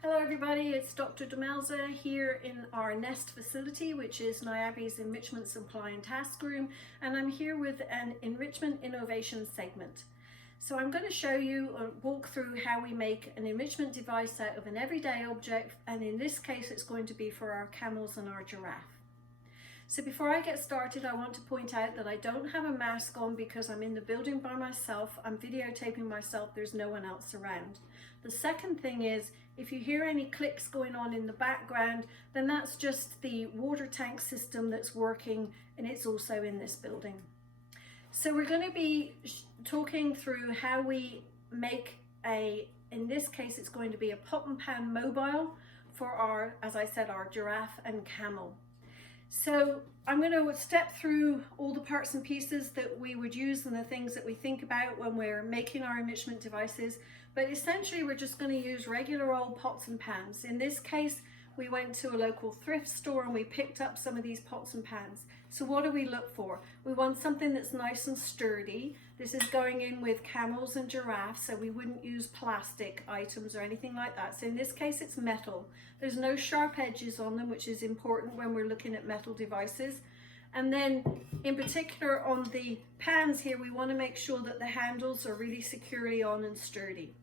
Hello everybody, it's Dr. Demelza here in our Nest facility, which is Niabi's Enrichment Supply and Task Room, and I'm here with an Enrichment Innovation segment. So I'm going to show you or walk through how we make an enrichment device out of an everyday object, and in this case it's going to be for our camels and our giraffe. So before I get started, I want to point out that I don't have a mask on because I'm in the building by myself. I'm videotaping myself, there's no one else around. The second thing is, if you hear any clicks going on in the background, then that's just the water tank system that's working, and it's also in this building. So we're going to be talking through how we make in this case it's going to be a pot and pan mobile for our, as I said, our giraffe and camel. So I'm going to step through all the parts and pieces that we would use and the things that we think about when we're making our enrichment devices. But essentially we're just going to use regular old pots and pans. In this case, we went to a local thrift store and we picked up some of these pots and pans. So what do we look for? We want something that's nice and sturdy. This is going in with camels and giraffes, so we wouldn't use plastic items or anything like that. So in this case, it's metal. There's no sharp edges on them, which is important when we're looking at metal devices. And then in particular on the pans here, we want to make sure that the handles are really securely on and sturdy.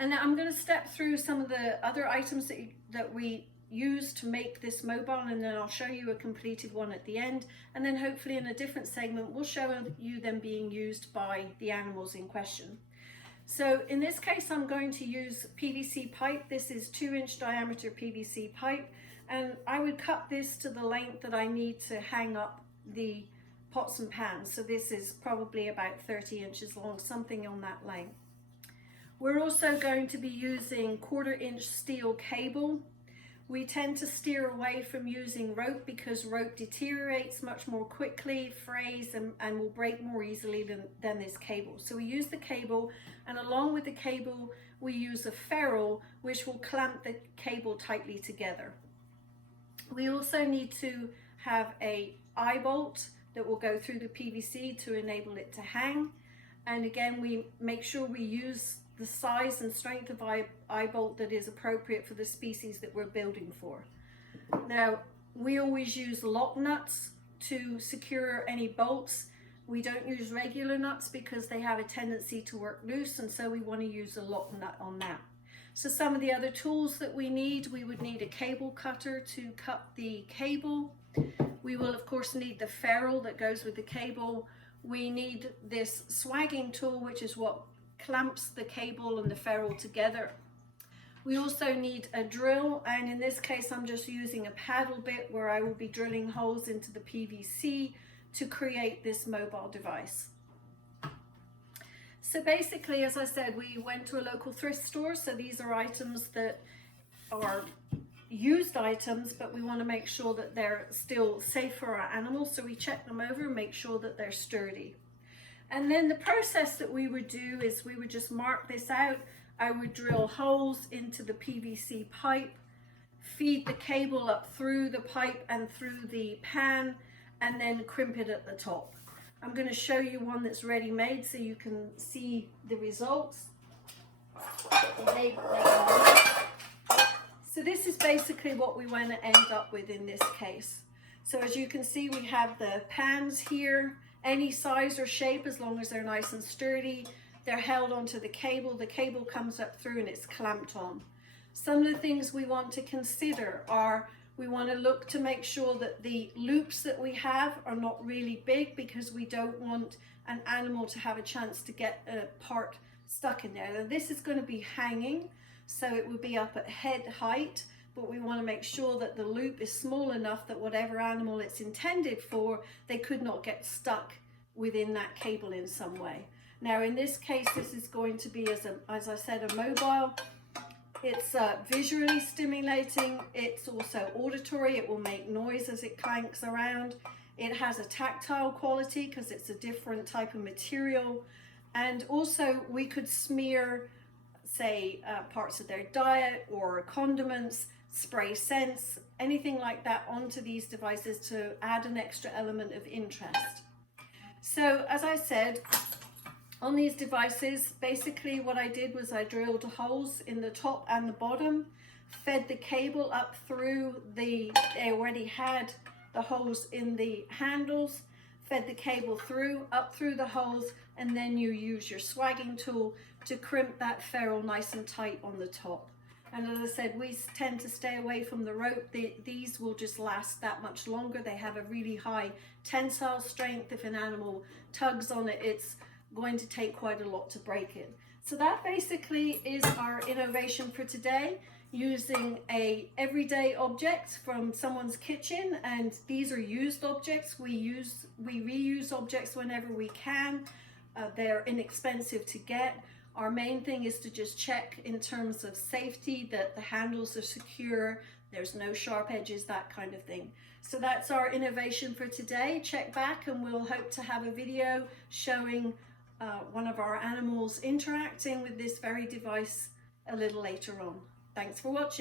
And now I'm going to step through some of the other items that we use to make this mobile, and then I'll show you a completed one at the end, and then hopefully in a different segment we'll show you them being used by the animals in question. So in this case I'm going to use PVC pipe. This is 2-inch diameter PVC pipe, and I would cut this to the length that I need to hang up the pots and pans. So this is probably about 30 inches long, something on that length. We're also going to be using 1/4-inch steel cable. We tend to steer away from using rope because rope deteriorates much more quickly, frays, and will break more easily than this cable. So we use the cable, and along with the cable we use a ferrule which will clamp the cable tightly together. We also need to have an eye bolt that will go through the PVC to enable it to hang. And again, we make sure we use the size and strength of eye bolt that is appropriate for the species that we're building for. Now, we always use lock nuts to secure any bolts. We don't use regular nuts because they have a tendency to work loose, and so we want to use a lock nut on that. So some of the other tools that we would need a cable cutter to cut the cable. We will of course need the ferrule that goes with the cable. We need this swagging tool, which is what clamps the cable and the ferrule together. We also need a drill, and in this case I'm just using a paddle bit where I will be drilling holes into the PVC to create this mobile device. So basically, as I said, we went to a local thrift store, so these are items that are used items, but we want to make sure that they're still safe for our animals, so we check them over and make sure that they're sturdy. And then the process that we would do is we would just mark this out. I would drill holes into the PVC pipe, feed the cable up through the pipe and through the pan, and then crimp it at the top. I'm going to show you one that's ready made so you can see the results. So this is basically what we want to end up with in this case. So as you can see, we have the pans here, any size or shape as long as they're nice and sturdy. They're held onto the cable comes up through and it's clamped on. Some of the things we want to consider are, we want to look to make sure that the loops that we have are not really big, because we don't want an animal to have a chance to get a part stuck in there. Now, this is going to be hanging, so it will be up at head height, but we want to make sure that the loop is small enough that whatever animal it's intended for, they could not get stuck within that cable in some way. Now in this case, this is going to be, as I said, a mobile. It's visually stimulating, it's also auditory, it will make noise as it clanks around. It has a tactile quality because it's a different type of material, and also we could smear, say, parts of their diet or condiments, spray scents, anything like that onto these devices to add an extra element of interest. So as I said, On these devices, basically what I did was I drilled holes in the top and the bottom, fed the cable up through they already had the holes in the handles, fed the cable through, up through the holes, and then you use your swagging tool to crimp that ferrule nice and tight on the top. And as I said, we tend to stay away from the rope. These will just last that much longer. They have a really high tensile strength. If an animal tugs on it, it's going to take quite a lot to break it. So that basically is our innovation for today, using a everyday object from someone's kitchen. And these are used objects. We reuse objects whenever we can. They're inexpensive to get. Our main thing is to just check in terms of safety that the handles are secure, there's no sharp edges, that kind of thing. So that's our innovation for today. Check back and we'll hope to have a video showing one of our animals interacting with this very device a little later on. Thanks for watching.